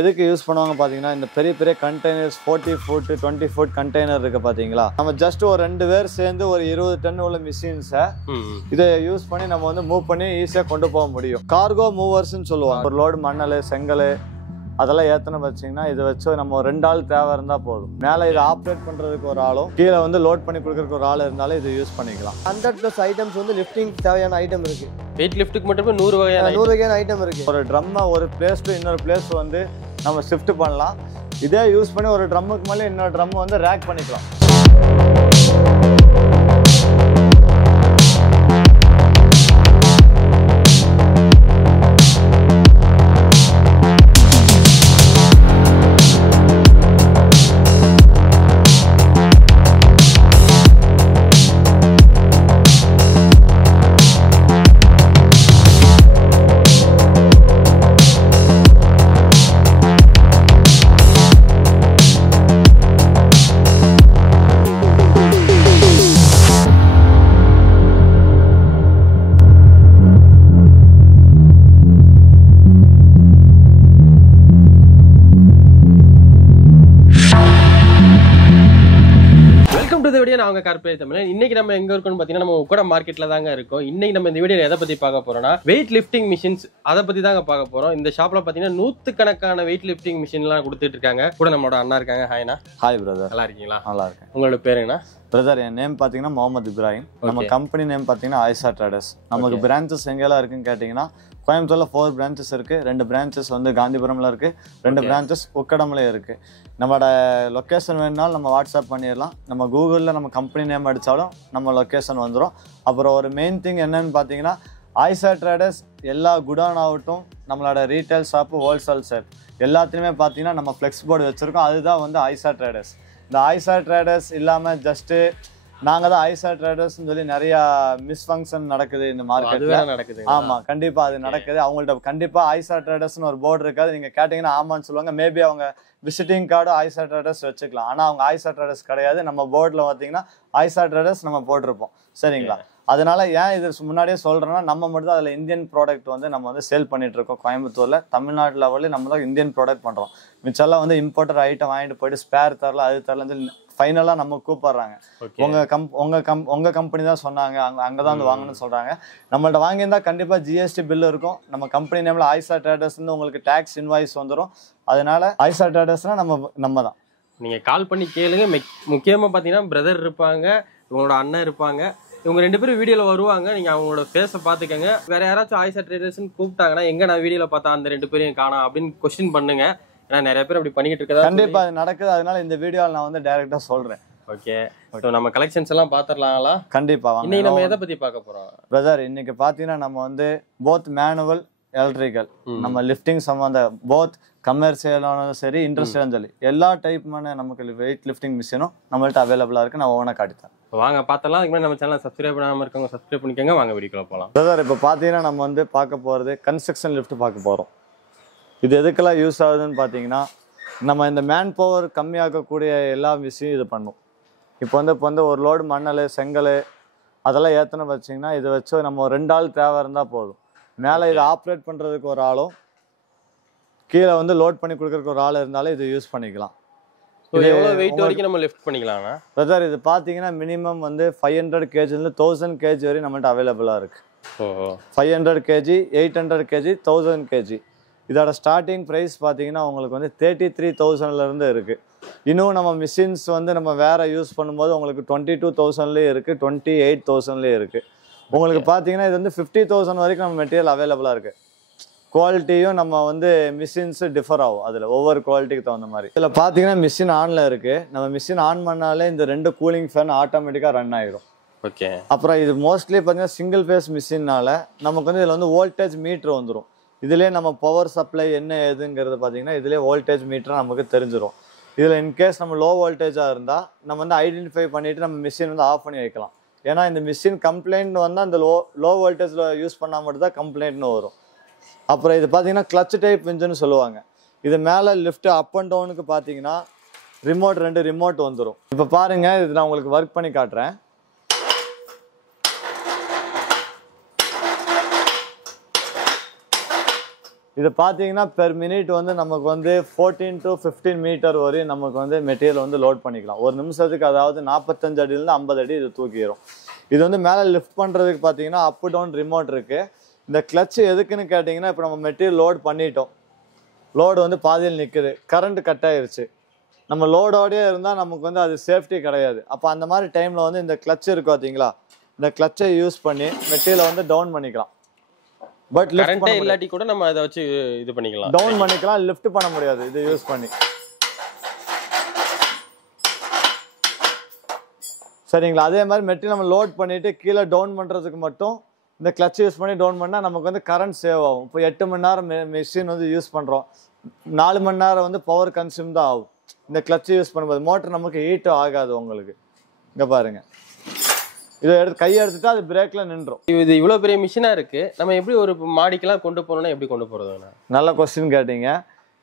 எதுக்கு யூஸ் பண்ணுவாங்க பாத்தீங்கன்னா இந்த பெரிய பெரிய கண்டெய்னர்ஸ் 40 ஃபுட் 20 ஃபுட் கண்டெய்னர் இருக்கு பாத்தீங்களா நம்ம ஜஸ்ட் ஒரு ரெண்டு பேர் சேர்ந்து ஒரு 20 டன் உள்ள மிஷின்ஸை இதை யூஸ் பண்ணி நம்ம வந்து மூவ் பண்ணி ஈஸியா கொண்டு போக முடியும். கார்கோ மூவர்ஸ்னு சொல்லுவாங்க. ஒரு லோடு மணல் செங்கல் அதெல்லாம் ஏத்தன வச்சீங்கன்னா இதை வச்சு நம்ம ரெண்டு ஆள் தேவை இருந்தா போதும். மேல இதை ஆப்ரேட் பண்றதுக்கு ஒரு ஆளும் கீழே வந்து லோட் பண்ணி கொடுக்கறதுக்கு ஒரு ஆள் இருந்தாலும் இதை யூஸ் பண்ணிக்கலாம். 100+ ஐட்டம்ஸ் வந்து லிஃப்டிங் தேவையான ஐட்டம் இருக்கு. வெயிட் லிஃப்ட்டுக்கு மட்டுமே 100 வகையான ஐட்டம் இருக்கு. ஒரு ட்ரம்மை ஒரு பிளேஸ் டு இன்னொரு பிளேஸ் வந்து நம்ம ஷிஃப்ட் பண்ணலாம். இதே யூஸ் பண்ணி ஒரு ட்ரம்முக்கு மேலே இன்னொரு ட்ரம் வந்து ரேக் பண்ணிக்கலாம். அவங்க கார்பரேட் தமிழ். இன்னைக்கு நம்ம எங்க இருக்கோம்னு பாத்தீங்கன்னா நம்ம உக்கட மார்க்கெட்ல தாங்க இருக்கோம். இன்னைக்கு நம்ம இந்த வீடியோல எதை பத்தி பார்க்க போறோம்னா வெயிட் லிஃப்டிங் மிஷின்ஸ் அதை பத்தி தாங்க பார்க்க போறோம். இந்த ஷாப்ல பாத்தீங்கன்னா 100கணக்கான வெயிட் லிஃப்டிங் மிஷின் எல்லாம் கொடுத்துட்டு இருக்காங்க. கூட நம்மளோட அண்ணா இருக்காங்க. ஹாய்னா. Hi brother. நல்லா இருக்கீங்களா? நல்லா இருக்கேன். உங்களோட பேர் என்ன பிரதர்? என் நேம் பாத்தீங்கன்னா முகமது இப்ராஹிம். நம்ம கம்பெனி நேம் பாத்தீங்கன்னா ஆயிஷா ட்ரேடர்ஸ். நமக்கு பிரான்ச்சஸ் எங்கெல்லாம் இருக்குன்னு கேட்டீங்கன்னா கோயம்புத்தூர்ல 4 பிரான்ச்சஸ் இருக்கு. 2 பிரான்ச்சஸ் வந்து காந்திபுரம்ல இருக்கு, 2 பிரான்ச்சஸ் உக்கடம்ல இருக்கு. நம்மளோட லொக்கேஷன் வேணுனாலும் நம்ம வாட்ஸ்அப் பண்ணிடலாம். நம்ம கூகுளில் நம்ம கம்பெனி நேம் அடித்தாலும் நம்ம லொக்கேஷன் வந்துடும். அப்புறம் ஒரு மெயின் திங் என்னன்னு பார்த்தீங்கன்னா ஆயிஷா ட்ரேடர்ஸ் எல்லா குடோன் ஆகட்டும், நம்மளோட ரீட்டைல் ஷாப்பு, ஹோல்சேல் ஷாப் எல்லாத்துலேயுமே பார்த்தீங்கன்னா நம்ம ஃப்ளெக்ஸ் போர்டு வச்சுருக்கோம். அதுதான் வந்து ஆயிஷா ட்ரேடர்ஸ். இந்த ஆயிஷா ட்ரேடர்ஸ் இல்லாமல் ஜஸ்ட்டு நாங்கள் தான் ஆயிஷா ட்ரேடர்ஸ்னு சொல்லி நிறையா மிஸ்ஃபங்க்ஷன் நடக்குது இந்த மார்க்கெட்டில் நடக்குது. ஆமாம், கண்டிப்பாக அது நடக்குது. அவங்கள்ட்ட கண்டிப்பாக ஆயிஷா ட்ரேடர்ஸ்னு ஒரு போர்டு இருக்காது. நீங்கள் கேட்டிங்கன்னா ஆமான்னு சொல்லுவாங்க. மேபி அவங்க விசிட்டிங் கார்டு ஆயிஷா ட்ரேடர்ஸ் வச்சுக்கலாம். ஆனால் அவங்க ஆயிஷா ட்ரேடர்ஸ் கிடையாது. நம்ம போர்டில் பார்த்தீங்கன்னா ஆயிஷா ட்ரேடர்ஸ் நம்ம போட்டிருப்போம். சரிங்களா? அதனால ஏன் இது முன்னாடியே சொல்கிறேன்னா நம்ம மட்டும் தான் அதில் இந்தியன் ப்ராடக்ட் வந்து நம்ம வந்து சேல் பண்ணிட்டு இருக்கோம். கோயம்புத்தூரில் தமிழ்நாட்டு லெவலில் நம்ம தான் இந்தியன் ப்ராடக்ட் பண்ணுறோம். மிச்செல்லாம் வந்து இம்போர்ட்டர் ஐட்டம் வாங்கிட்டு போயிட்டு ஸ்பேர் தரல அது தரலன்னு ஃபைனலாக நம்ம கூப்பிடுறாங்க. உங்க கம்பெனி தான் சொன்னாங்க, அங்கே தான் வந்து வாங்கணும்னு சொல்கிறாங்க. நம்மள்ட்ட வாங்கியிருந்தா கண்டிப்பாக ஜிஎஸ்டி பில் இருக்கும். நம்ம கம்பெனி நேமில் ஆயிஷா ட்ரேடர்ஸ்ன்னு உங்களுக்கு டேக்ஸ் இன்வாய்ஸ் வந்துடும். அதனால ஆயிஷா ட்ரேடர்ஸ்னால் நம்ம தான். நீங்கள் கால் பண்ணி கேளுங்க. முக்கியமாக பார்த்தீங்கன்னா பிரதர் இருப்பாங்க, இவங்களோட அண்ணன் இருப்பாங்க. இவங்க 2 பேரும் வீடியோவில் வருவாங்க. நீங்கள் அவங்களோட ஃபேஸை பார்த்துக்கங்க. வேற யாராச்சும் ஆயிஷா ட்ரேடர்ஸ்ன்னு கூப்பிட்டாங்கன்னா எங்கே நான் வீடியோவில் பார்த்தா அந்த 2 பேரையும் காணோம் அப்படின்னு கொஸ்டின் பண்ணுங்க. ஏன்னா நிறைய பேர் அப்படி பண்ணிக்கிட்டு இருக்கதா கண்டிப்பா அது நடக்குது. அதனால இந்த வீடியோவில் நான் வந்து டைரக்டா சொல்றேன். ஓகே, ஸோ நம்ம கலெக்ஷன்ஸ் எல்லாம் பார்த்துடலாங்களா? கண்டிப்பா. இன்னைக்கு நம்ம எதை பத்தி பார்க்க போறோம் பிரதர்? இன்னைக்கு பாத்தீங்கன்னா நம்ம வந்து போத் மேனுவல் எலக்ட்ரிக்கல் நம்ம லிஃப்டிங் சம்பந்த போத் கமர்ஷியலானாலும் சரி இண்டஸ்ட்ரியலும் சரி எல்லா டைப்மான நமக்கு வெயிட் லிஃப்டிங் மிஷினும் நம்மள்ட்ட அவைலபிளா இருக்கு. நான் ஒவ்வொன்றா காட்டித்தரேன். வாங்க பார்த்தலாம். அதுக்கு முன்னாடி நம்ம சேனலை சப்ஸ்கிரைப் பண்ணாமல் இருக்கவங்க சப்ஸ்கிரைப் பண்ணிக்கோங்க. வாங்க வீடியோக்குள்ள போகலாம். பிரதர் இப்போ பார்த்தீங்கன்னா நம்ம வந்து பார்க்க போகிறது கன்ஸ்ட்ரக்ஷன் லிஃப்ட் பார்க்க போகிறோம். இது எதுக்கெல்லாம் யூஸ் ஆகுதுன்னு பார்த்தீங்கன்னா நம்ம இந்த மேன் பவர் கம்மியாக்கக்கூடிய எல்லா விஷயம் இது பண்ணும். இப்போ வந்து ஒரு லோடு மணல் செங்கல் அதெல்லாம் ஏற்றணும் வச்சிங்கன்னா இதை வச்சு நம்ம 2 ஆள் தேவை இருந்தால் போதும். மேலே இதை ஆப்ரேட் பண்ணுறதுக்கு ஒரு ஆளும் கீழே வந்து லோட் பண்ணி கொடுக்கறதுக்கு ஒரு ஆள் இருந்தாலும் இதை யூஸ் பண்ணிக்கலாம். எவ்வளோ வெயிட் வரைக்கும் நம்ம லிஃப்ட் பண்ணிக்கலாம்னா பிரதர் இது பார்த்தீங்கன்னா மினிமம் வந்து 500 kg 1000 kg வரையும் நம்மள்ட்ட அவைலபிளாக இருக்குது. 500 kg 800 kg 1000 kg. இதோட ஸ்டார்டிங் ப்ரைஸ் பார்த்தீங்கன்னா உங்களுக்கு வந்து 33,000லேருந்து இருக்குது. இன்னும் நம்ம மிஷின்ஸ் வந்து நம்ம வேறு யூஸ் பண்ணும்போது உங்களுக்கு 22,000லேயே இருக்குது, 28,000லேயே இருக்குது. உங்களுக்கு பார்த்தீங்கன்னா இது வந்து 50,000 வரைக்கும் நம்ம மெட்டீரியல் அவைலபிளாக இருக்குது. குவாலிட்டியும் நம்ம வந்து மிஷின்ஸ் டிஃபர் ஆகும். அதில் ஒவ்வொரு குவாலிட்டிக்கு தகுந்த மாதிரி. இதில் பார்த்தீங்கன்னா மிஷின் ஆனில் இருக்குது. நம்ம மிஷின் ஆன் பண்ணாலே இந்த 2 கூலிங் ஃபேன் ஆட்டோமேட்டிக்காக ரன் ஆகிடும். ஓகே. அப்புறம் இது மோஸ்ட்லி பார்த்தீங்கன்னா சிங்கிள் ஃபேஸ் மிஷின்னால நமக்கு வந்து இதில் வந்து வோல்டேஜ் மீட்ரு வந்துடும். இதிலே நம்ம பவர் சப்ளை என்ன ஏதுங்கிறது பார்த்தீங்கன்னா இதிலே வோல்டேஜ் மீட்டர் நமக்கு தெரிஞ்சிடும். இதில் இன்கேஸ் நம்ம லோ வோல்டேஜாக இருந்தால் நம்ம வந்து ஐடென்டிஃபை பண்ணிவிட்டு நம்ம மிஷின் வந்து ஆஃப் பண்ணி வைக்கலாம். ஏன்னா இந்த மிஷின் கம்ப்ளைண்ட் வந்தால் அந்த லோ வோல்டேஜில் யூஸ் பண்ணால் மட்டும் தான் கம்ப்ளைண்ட்னு வரும். அப்புறம் இது பார்த்தீங்கன்னா கிளச் டைப் இன்ஜின்னு சொல்லுவாங்க. இது மேலே லிஃப்ட் அப் அண்ட் டவுனுக்கு பார்த்தீங்கன்னா ரிமோட் 2 ரிமோட் வந்துடும். இப்போ பாருங்கள், இது நான் உங்களுக்கு ஒர்க் பண்ணி காட்டுறேன். இது பார்த்தீங்கன்னா பெர் மினிட் வந்து நமக்கு வந்து 14 to 15 மீட்டர் வரையும் நமக்கு வந்து மெட்டீரியல் வந்து லோட் பண்ணிக்கலாம். ஒரு நிமிஷத்துக்கு, அதாவது 45 அடியிலேருந்து 50 அடி இது தூக்கிடும். இது வந்து மேலே லிஃப்ட் பண்ணுறதுக்கு பார்த்தீங்கன்னா அப் டவுன் ரிமோட் இருக்குது. இந்த கிளச்சு எதுக்குன்னு கேட்டிங்கன்னா, இப்போ நம்ம மெட்டீரியல் லோட் பண்ணிட்டோம், லோடு வந்து பாதியில் நிற்குது, கரண்ட் கட் ஆயிடுச்சு, நம்ம லோடோடயே இருந்தால் நமக்கு வந்து அது சேஃப்டி கிடையாது. அப்போ அந்த மாதிரி டைமில் வந்து இந்த கிளச் இருக்கு பார்த்தீங்களா, இந்த கிளச்சை யூஸ் பண்ணி மெட்டீரியலை வந்து டவுன் பண்ணிக்கலாம். பட் கரண்டே இல்லாட்டி கூட நம்ம அதை வச்சு இது பண்ணிக்கலாம், டவுன் பண்ணிக்கலாம். லிஃப்ட் பண்ண முடியாது இது யூஸ் பண்ணி. சரிங்களா? அதே மாதிரி மெட்டீரியல் நம்ம லோட் பண்ணிட்டு கீழே டவுன் பண்ணுறதுக்கு மட்டும் இந்த கிளச் யூஸ் பண்ணி டவுன் பண்ணால் நமக்கு வந்து கரண்ட் சேவ் ஆகும். இப்போ 8 மணி நேரம் மிஷின் வந்து யூஸ் பண்ணுறோம், 4 மணி நேரம் வந்து பவர் கன்சியூம் தான் ஆகும் இந்த கிளச் யூஸ் பண்ணும்போது. மோட்டர் நமக்கு ஹீட்டும் ஆகாது உங்களுக்கு. இங்கே பாருங்க, இதை எடுத்து கையை எடுத்துட்டா அது பிரேக்ல நின்றோம். இது இவ்வளவு பெரிய மிஷினா இருக்கு, நம்ம எப்படி ஒரு மாடிக்கெல்லாம் கொண்டு போறோம்னா எப்படி கொண்டு போறதுண்ணா? நல்ல கொஸ்டின் கேட்டீங்க.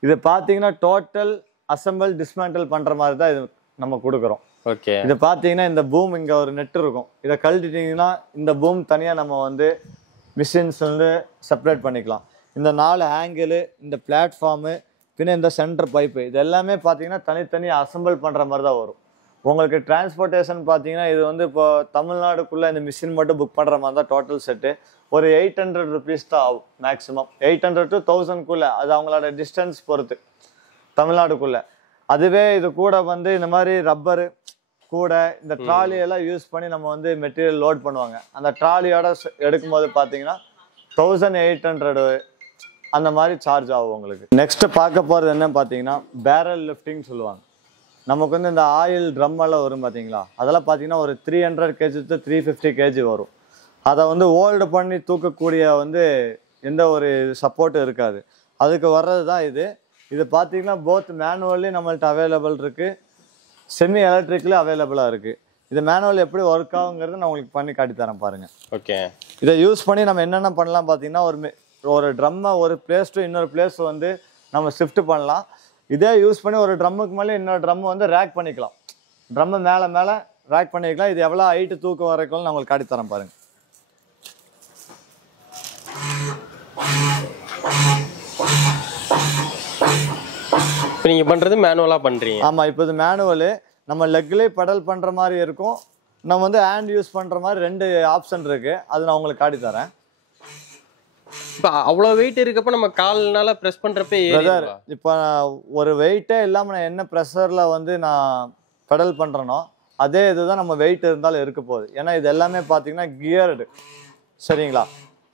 இது பார்த்தீங்கன்னா டோட்டல் அசம்பிள் டிஸ்மேண்டில் பண்ற மாதிரி தான் இது நம்ம கொடுக்குறோம். ஓகே. இது பார்த்தீங்கன்னா இந்த பூம் இங்கே ஒரு நெட் இருக்கும், இதை கழட்டிட்டீங்கன்னா இந்த பூம் தனியாக நம்ம வந்து மிஷின்ஸ் வந்து செப்பரேட் பண்ணிக்கலாம். இந்த 4 ஆங்கிள், இந்த பிளாட்ஃபார்மு, பின்ன இந்த சென்டர் பைப்பு, இது எல்லாமே பார்த்தீங்கன்னா தனித்தனியாக அசம்பிள் பண்ணுற மாதிரி தான் வரும். உங்களுக்கு டிரான்ஸ்போர்ட்டேஷன் பார்த்தீங்கன்னா இது வந்து இப்போ தமிழ்நாடுக்குள்ளே இந்த மிஷின் மட்டும் புக் பண்ணுற மாதிரி தான் டோட்டல் செட்டு ஒரு 800 ருபீஸ் தான் ஆகும் மேக்ஸிமம். 800 to 1000 அது அவங்களோட டிஸ்டன்ஸ் பொறுத்து தமிழ்நாடுக்குள்ளே. அதுவே இது கூட வந்து இந்த மாதிரி ரப்பரு கூட இந்த ட்ராலியெல்லாம் யூஸ் பண்ணி நம்ம வந்து மெட்டீரியல் லோட் பண்ணுவாங்க. அந்த ட்ராலியோட எடுக்கும்போது பார்த்தீங்கன்னா 1800 அந்த மாதிரி சார்ஜ் ஆகும் உங்களுக்கு. நெக்ஸ்ட் பார்க்க போகிறது என்னன்னு பார்த்தீங்கன்னா பேரல் லிஃப்டிங் சொல்லுவாங்க. நமக்கு வந்து இந்த ஆயில் ட்ரம் எல்லாம் வரும் பார்த்தீங்களா, அதெல்லாம் பார்த்தீங்கன்னா ஒரு 300 kg to 350 kg வரும். அதை வந்து ஹோல்டு பண்ணி தூக்கக்கூடிய வந்து எந்த ஒரு சப்போர்ட்டும் இருக்காது, அதுக்கு வர்றது தான் இது. இது பார்த்தீங்கன்னா போத் மேனுவலி நம்மள்ட்ட அவைலபிள் இருக்குது, செமி எலக்ட்ரிக்கலி அவைலபிளாக இருக்குது. இது மேனுவல் எப்படி ஒர்க் ஆகுங்கிறது நான் உங்களுக்கு பண்ணி காட்டித்தரேன் பாருங்கள். ஓகே. இதை யூஸ் பண்ணி நம்ம என்னென்ன பண்ணலாம் பார்த்தீங்கன்னா, ஒரு ட்ரம்மை ஒரு பிளேஸ் டு இன்னொரு பிளேஸ் வந்து நம்ம ஷிஃப்ட் பண்ணலாம். இதே யூஸ் பண்ணி ஒரு ட்ரம்முக்கு மேலே இன்னொரு ட்ரம் வந்து ரேக் பண்ணிக்கலாம், ட்ரம்மை மேலே மேலே ரேக் பண்ணிக்கலாம். இது எவ்வளோ ஹைட்டு தூக்கம் வரைக்கும் நான் உங்களுக்கு காட்டித்தரேன் பாருங்கள். இப்போ நீங்கள் பண்ணுறது மேனுவலாக பண்ணுறீங்க? ஆமாம், இப்போ இது மேனுவலு. நம்ம லெக்லேயே பெடல் பண்ணுற மாதிரி இருக்கும், நம்ம வந்து ஹேண்ட் யூஸ் பண்ணுற மாதிரி 2 ஆப்ஷன் இருக்குது, அது நான் உங்களுக்கு காட்டித்தரேன். இப்போ அவ்வளோ வெயிட் இருக்கப்போ நம்ம கால்னால ப்ரெஸ் பண்ணுறப்ப பிரதர், இப்போ ஒரு வெயிட்டே இல்லாமல் நான் என்ன ப்ரெஷரில் வந்து நான் பெடல் பண்ணுறேனோ அதே இதுதான் நம்ம வெயிட் இருந்தாலும் இருக்க போகுது. ஏன்னா இது எல்லாமே பார்த்தீங்கன்னா கியர்டு, சரிங்களா?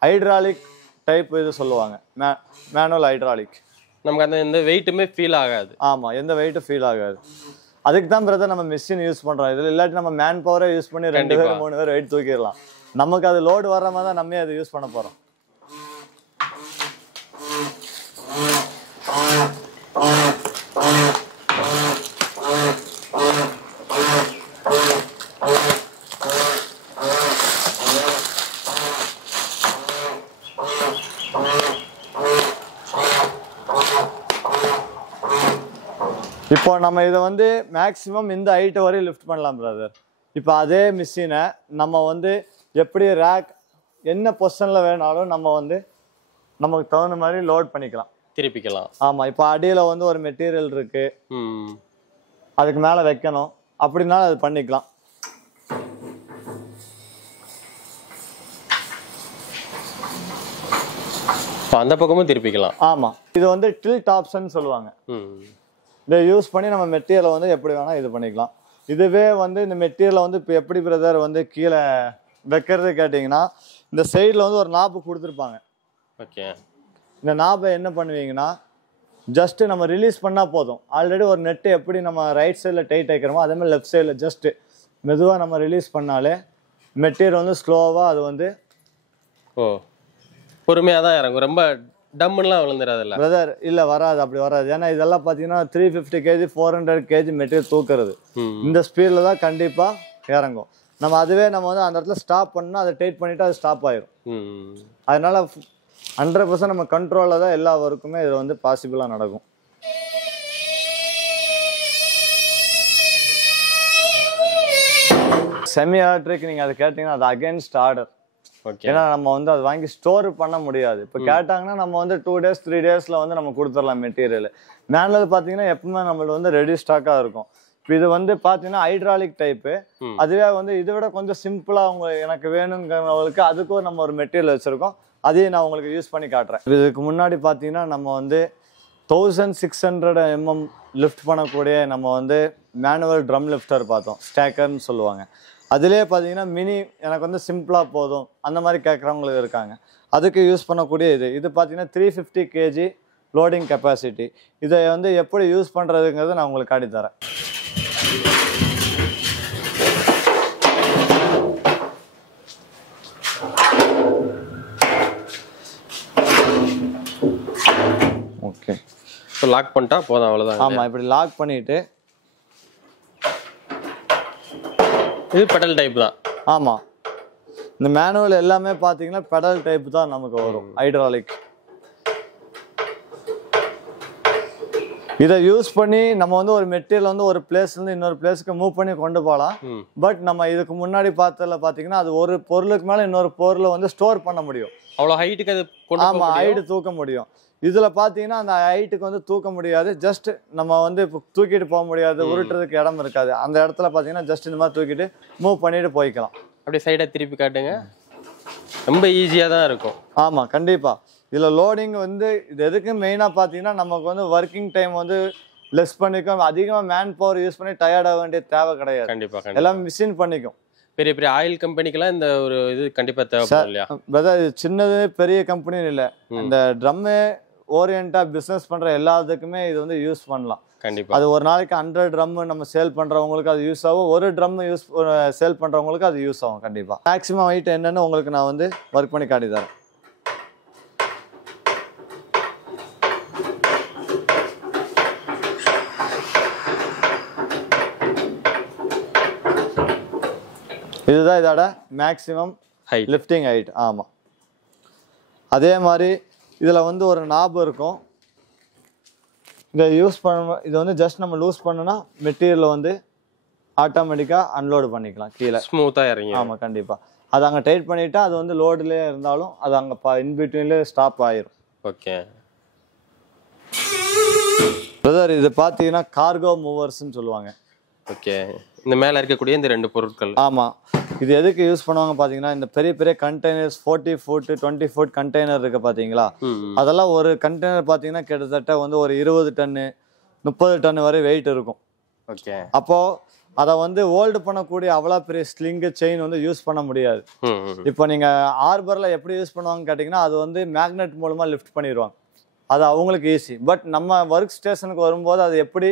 ஹைட்ராலிக் டைப் இது சொல்லுவாங்க, மேனுவல் ஹைட்ராலிக். நமக்கு அந்த எந்த வெயிட்டுமே ஃபீல் ஆகாது. ஆமாம், எந்த வெயிட்டும் ஃபீல் ஆகாது. அதுக்கு தான் பிரதர் நம்ம மிஷின் யூஸ் பண்ணுறோம். இதில் இல்லாட்டி நம்ம மேன் பவரை யூஸ் பண்ணி 2 பேர் 3 பேர் வெயிட் தூக்கிடலாம். நமக்கு அது லோடு வர்ற மாதிரி தான் நம்ம அதை யூஸ் பண்ண போகிறோம். இப்போ நம்ம இதை வந்து மேக்ஸிமம் இந்த ஹைட்டு வரையும் லிஃப்ட் பண்ணலாம் பிரதர். இப்போ அதே மிஷினை நம்ம வந்து எப்படி ரேக் என்ன பொசிஷனில் வேணாலும் நம்ம வந்து நமக்கு தகுந்த மாதிரி லோட் பண்ணிக்கலாம், திருப்பிக்கலாம். ஆமாம். இப்போ அடியில் வந்து ஒரு மெட்டீரியல் இருக்கு, அதுக்கு மேலே வைக்கணும் அப்படின்னாலும் அது பண்ணிக்கலாம். அந்த பக்கமும் திருப்பிக்கலாம். ஆமாம், இது வந்து டில்ட் ஆப்ஷன் சொல்லுவாங்க. இதை யூஸ் பண்ணி நம்ம மெட்டீரியலை வந்து எப்படி வேணால் இது பண்ணிக்கலாம். இதுவே வந்து இந்த மெட்டீரியலை வந்து இப்போ எப்படி பிரதர் வந்து கீழே வைக்கிறது கேட்டிங்கன்னா, இந்த சைடில் வந்து ஒரு நாப்பு கொடுத்துருப்பாங்க. ஓகே. இந்த நாப்பை என்ன பண்ணுவீங்கன்னா, ஜஸ்ட்டு நம்ம ரிலீஸ் பண்ணால் போதும். ஆல்ரெடி ஒரு நெட்டு எப்படி நம்ம ரைட் சைடில் டைட் வைக்கிறோமோ அதே மாதிரி லெஃப்ட் சைடில் ஜஸ்ட்டு மெதுவாக நம்ம ரிலீஸ் பண்ணாலே மெட்டீரியல் வந்து ஸ்லோவாக அது வந்து பொறுமையாக தான் இறங்கும், ரொம்ப டம்முலாம் விழுந்துடாதுல்ல பிரதர்? இல்லை, வராது, அப்படி வராது. ஏன்னா இதெல்லாம் பார்த்தீங்கன்னா 350 kg 400 kg மெட்டீரியல் தூக்குறது. இந்த ஸ்பீடில் தான் கண்டிப்பாக இறங்கும். நம்ம அதுவே நம்ம வந்து அந்த இடத்துல ஸ்டாப் பண்ணால் அதை டைட் பண்ணிவிட்டு அது ஸ்டாப் ஆயிரும். அதனால 100% நம்ம கண்ட்ரோலில் தான் எல்லா ஒர்க்குமே இது வந்து பாசிபிளாக நடக்கும். செமி எலக்ட்ரிக் நீங்கள் அதை கேட்டிங்கன்னா அது அகேன்ஸ்ட் ஆர்டர். ஏன்னா நம்ம வந்து அது வாங்கி ஸ்டோர் பண்ண முடியாது. இப்போ கேட்டாங்கன்னா நம்ம வந்து 2 days 3 daysல வந்து நம்ம கொடுத்துடலாம் மெட்டீரியல். மேனுவல் பார்த்தீங்கன்னா எப்பவுமே நம்மளுக்கு வந்து ரெடி ஸ்டாக்காக இருக்கும். இப்போ இது வந்து பார்த்தீங்கன்னா ஹைட்ராலிக் டைப்பு. அதுவே வந்து இதை விட கொஞ்சம் சிம்பிளாக அவங்க எனக்கு வேணுங்கிறவங்களுக்கு அதுக்கும் நம்ம ஒரு மெட்டீரியல் வச்சுருக்கோம். அதையும் நான் உங்களுக்கு யூஸ் பண்ணி காட்டுறேன். இதுக்கு முன்னாடி பார்த்தீங்கன்னா நம்ம வந்து 1600 mm லிஃப்ட் பண்ணக்கூடிய நம்ம வந்து மேனுவல் ட்ரம் லிஃப்டர் பார்த்தோம், ஸ்டேக்கர்னு சொல்லுவாங்க. அதிலே பார்த்தீங்கன்னா மினி எனக்கு வந்து சிம்பிளாக போதும் அந்த மாதிரி கேட்குறவங்களுக்கு இருக்காங்க. அதுக்கு யூஸ் பண்ணக்கூடிய இது பார்த்தீங்கன்னா 350 kg லோடிங் கெப்பாசிட்டி. இதை வந்து எப்படி யூஸ் பண்ணுறதுங்கிறத நான் உங்களுக்கு காட்டித்தரேன். ஓகே, ஸோ லாக் பண்ணிட்டா போதும், அவ்வளோதான். ஆமாம், இப்படி லாக் பண்ணிவிட்டு இது பெடல் டைப் தான். ஆமாம், இந்த மேனுவல் எல்லாமே பார்த்தீங்கன்னா பெடல் டைப் தான் நமக்கு வரும், ஹைட்ராலிக். இதை யூஸ் பண்ணி நம்ம வந்து ஒரு மெட்டீரியல் வந்து ஒரு பிளேஸ்லேருந்து இன்னொரு பிளேஸ்க்கு மூவ் பண்ணி கொண்டு போகலாம். பட் நம்ம இதுக்கு முன்னாடி பார்த்ததுல பார்த்தீங்கன்னா அது ஒரு பொருளுக்கு மேலே இன்னொரு பொருளை வந்து ஸ்டோர் பண்ண முடியும். அவ்வளோ ஹைட்டுக்கு அது கொண்டு ஆமாம், ஹைட்டு தூக்க முடியும். இதில் பார்த்தீங்கன்னா அந்த ஹைட்டுக்கு வந்து தூக்க முடியாது. ஜஸ்ட் நம்ம வந்து இப்போ தூக்கிட்டு போக முடியாது, உருட்டுறதுக்கு இடம் இருக்காது. அந்த இடத்துல பார்த்தீங்கன்னா ஜஸ்ட் இந்த மாதிரி தூக்கிட்டு மூவ் பண்ணிட்டு போய்க்கலாம். அப்படியே சைடாக திருப்பி காட்டுங்க, ரொம்ப ஈஸியாக தான் இருக்கும். ஆமாம், கண்டிப்பாக. இதில் லோடிங் வந்து இது எதுக்கு மெயினாக பார்த்தீங்கன்னா நமக்கு வந்து ஒர்க்கிங் டைம் வந்து லெஸ் பண்ணிக்கும். அதிகமாக மேன் பவர் யூஸ் பண்ணி டயர்ட் ஆக வேண்டிய தேவை கிடையாது. கண்டிப்பாக எல்லாம் மிஷின் பண்ணிக்கும். பெரிய பெரிய ஆயில் கம்பெனிக்கெல்லாம் இந்த ஒரு இது கண்டிப்பாக தேவைப்படும் இல்லையா? இது சின்னது பெரிய கம்பெனின்னு இல்லை, இந்த ட்ரம்மு ஓரியண்டா பிஸ்னஸ் பண்ணுற எல்லாத்துக்குமே இது வந்து யூஸ் பண்ணலாம். கண்டிப்பாக. அது ஒரு நாளைக்கு 100 ட்ரம் நம்ம சேல் பண்ணுறவங்களுக்கு அது யூஸ் ஆகும், ஒரு ட்ரம் சேல் பண்ணுறவங்களுக்கு அது யூஸ் ஆகும். கண்டிப்பாக மேக்ஸிமம் ஹைட் என்னன்னு உங்களுக்கு நான் வந்து ஒர்க் பண்ணி காட்டி தரேன். இதுதான் இதோட மேக்ஸிமம் ஹைட், லிஃப்டிங் ஹைட். ஆமாம், அதே மாதிரி இதில் வந்து ஒரு நாப் இருக்கும். இதை யூஸ் பண்ண இது வந்து ஜஸ்ட் நம்ம லூஸ் பண்ணோன்னா மெட்டீரியல் வந்து ஆட்டோமேட்டிக்காக அன்லோடு பண்ணிக்கலாம் கீழே, ஸ்மூத்தாக இறங்கி. ஆமாம், கண்டிப்பாக. அது அங்கே டைட் பண்ணிவிட்டால் அது வந்து லோடுலேயே இருந்தாலும் அது அங்கே இன்பிட்வீன்லேயே ஸ்டாப் ஆயிரும். ஓகே பிரதர், இது பார்த்தீங்கன்னா கார்கோ மூவர்ஸ்ன்னு சொல்லுவாங்க. ஓகே, இந்த மேலே இருக்கக்கூடிய இந்த 2 பொருட்கள். ஆமாம், இது எதுக்கு யூஸ் பண்ணுவாங்க பார்த்தீங்கன்னா இந்த பெரிய பெரிய கண்டெய்னர்ஸ் 40 foot 20 foot கண்டெய்னர் இருக்குது பார்த்தீங்களா, அதெல்லாம் ஒரு கண்டெய்னர் பார்த்தீங்கன்னா கிட்டத்தட்ட வந்து ஒரு 20 டன்னு 30 டன் வரை வெயிட் இருக்கும். ஓகே, அப்போது அதை வந்து ஹோல்டு பண்ணக்கூடிய அவ்வளோ பெரிய ஸ்லிங்கு செயின் வந்து யூஸ் பண்ண முடியாது. இப்போ நீங்கள் ஹார்பரில் எப்படி யூஸ் பண்ணுவாங்கன்னு கேட்டிங்கன்னா அது வந்து மேக்னெட் மூலமாக லிஃப்ட் பண்ணிடுவாங்க, அது அவங்களுக்கு ஈஸி. பட் நம்ம ஒர்க் ஸ்டேஷனுக்கு வரும்போது அது எப்படி